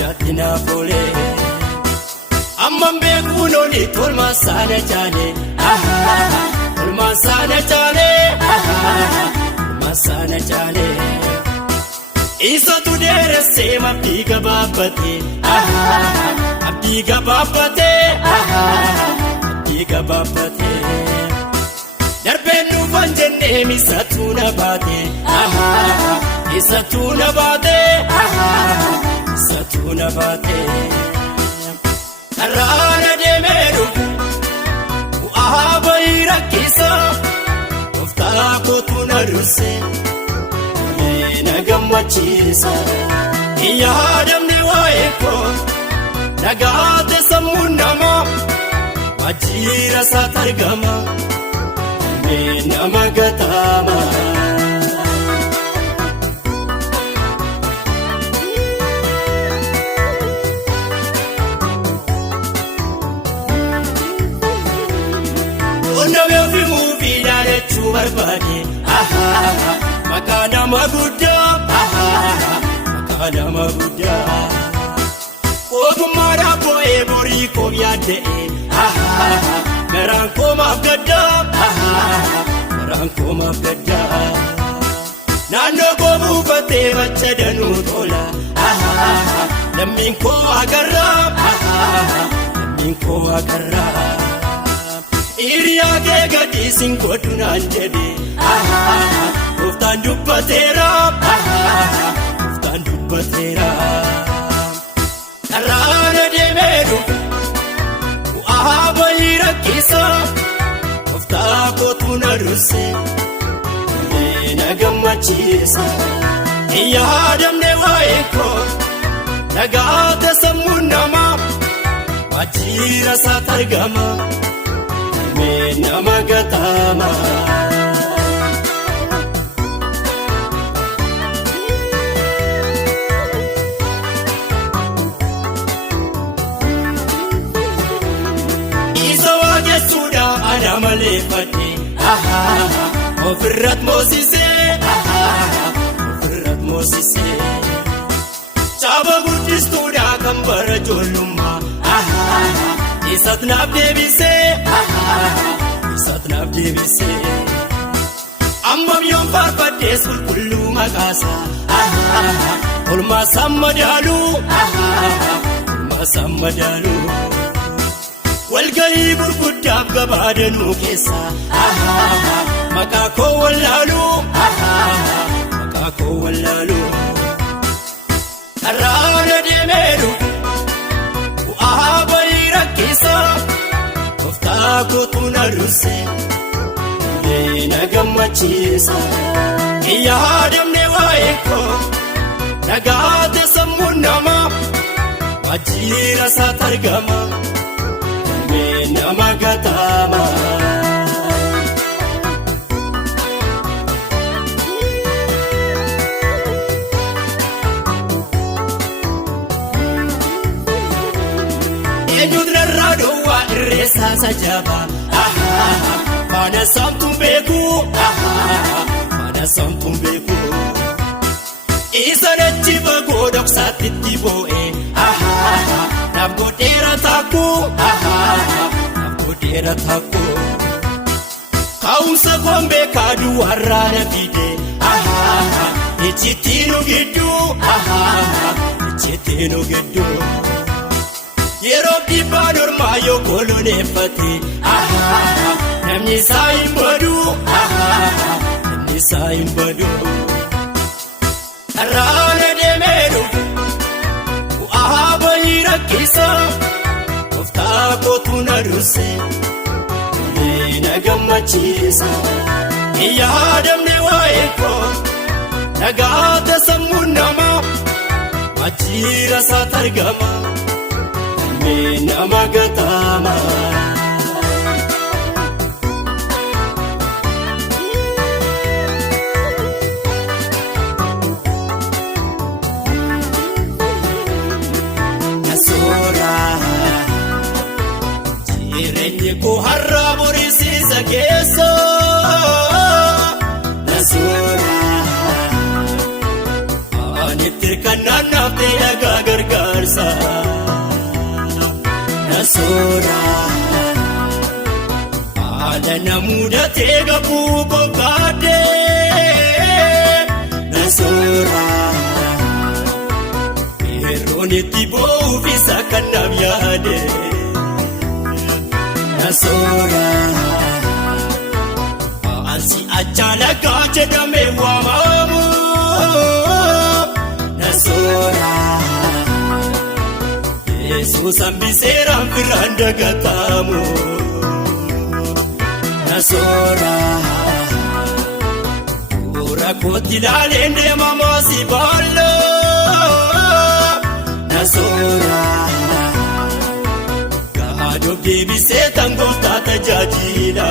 Yaadina boole amman beekuun oli tolmaan saana jaale tolmaan saana jaale tolmaan saana jaale isatu dheeressee abdii gabaabbate abdii gabaabbate abdii gabaabbate darbeen nuufan jennee misatu na baate isatu na baate isatu na baate karraana deemee dhufu bu'aa bayii rakkisa gooftaa kootu na durse na gammachiisa yaadamne waa'ee koo nagaate sammuun namaa waajjira isaatti argama nama gataama. Onnawee fi muufii ilaalechuu barbaade maqaa nama guddaa maqaa nama guddaa ogummaadhaan boo'ee borii koof yaadda'e garaan koomaaf gaddaa garaan koomaaf gaddaa naannoo koo buufatee bacha danuu tola lammiin koo agarraa lammiin koo agarraa iriyaa kee gadhiisin godhu naan jedhe gooftaan dubbateera gooftaan dubbateera karraana deemee dhufu bu'aa bayii rakkisa gooftaa kootu na durse na gammachiisa yaadamne waa'ee koo nagaate sammuun namaa waajjira isaatti argama nama gataama. Isa waaqessuudha ana maleeffadhe ofirratti moosisee ofirratti moosisee caaba guddistuudha kan bara ijoollummaa isat naaf deebisee isat naaf deebisee ammam yoon faarfadhees qulqulluu maqaasaa olmaa sammadaaluu olmaa sammadaaluu walgahii gurguddaaf gabaadanuu keessaa maqaa koo wallaaluu maqaa koo wallaaluu karraana deemee dhufu bu'aa bayii rakkisa gooftaa kootu na durse na gammachiisa yaadamne waa'ee koo nagaate sammuun namaa waajjira isaatti argama nama gataama. Eenyuutirraa dhowwaa irreessaa sajjaba faana saamtuun beeku faana saamtuun beeku isa dachi fagoo dhoksaatti itti boo'e naaf godheera taakku naaf godheera taakku kaa'umsa koon beekaa duwwaarraa na fide ijjittiinu gidduu ijjittiinu gidduu yeroo dhiibbaa normaa yoo koloneeffate namni isaa hin badu namni isaa hin badu karraana deemee dhufu bu'aa bayii rakkisa gooftaa kootu na durse na gammachiisa yaadamne waa'ee koo nagaate sammuun namaa waajjira isaatti argama nama gataama. Nasoora jireenyi koo har'a murisiisa keessa nasoora ani barumsa na soora haala na mudatee gabuu bobbaadee na soora yeroon itti boo'uuf isa kan naaf yaade na soora ansi achaala gaa jedhamee waamamu na soora Yesuus hambiseeraan firaan dagatamu na soora bu'uura kootti ilaaleen deemamaa si baalloo na soora gaadoof deebisee tan gooftaa tajaajila.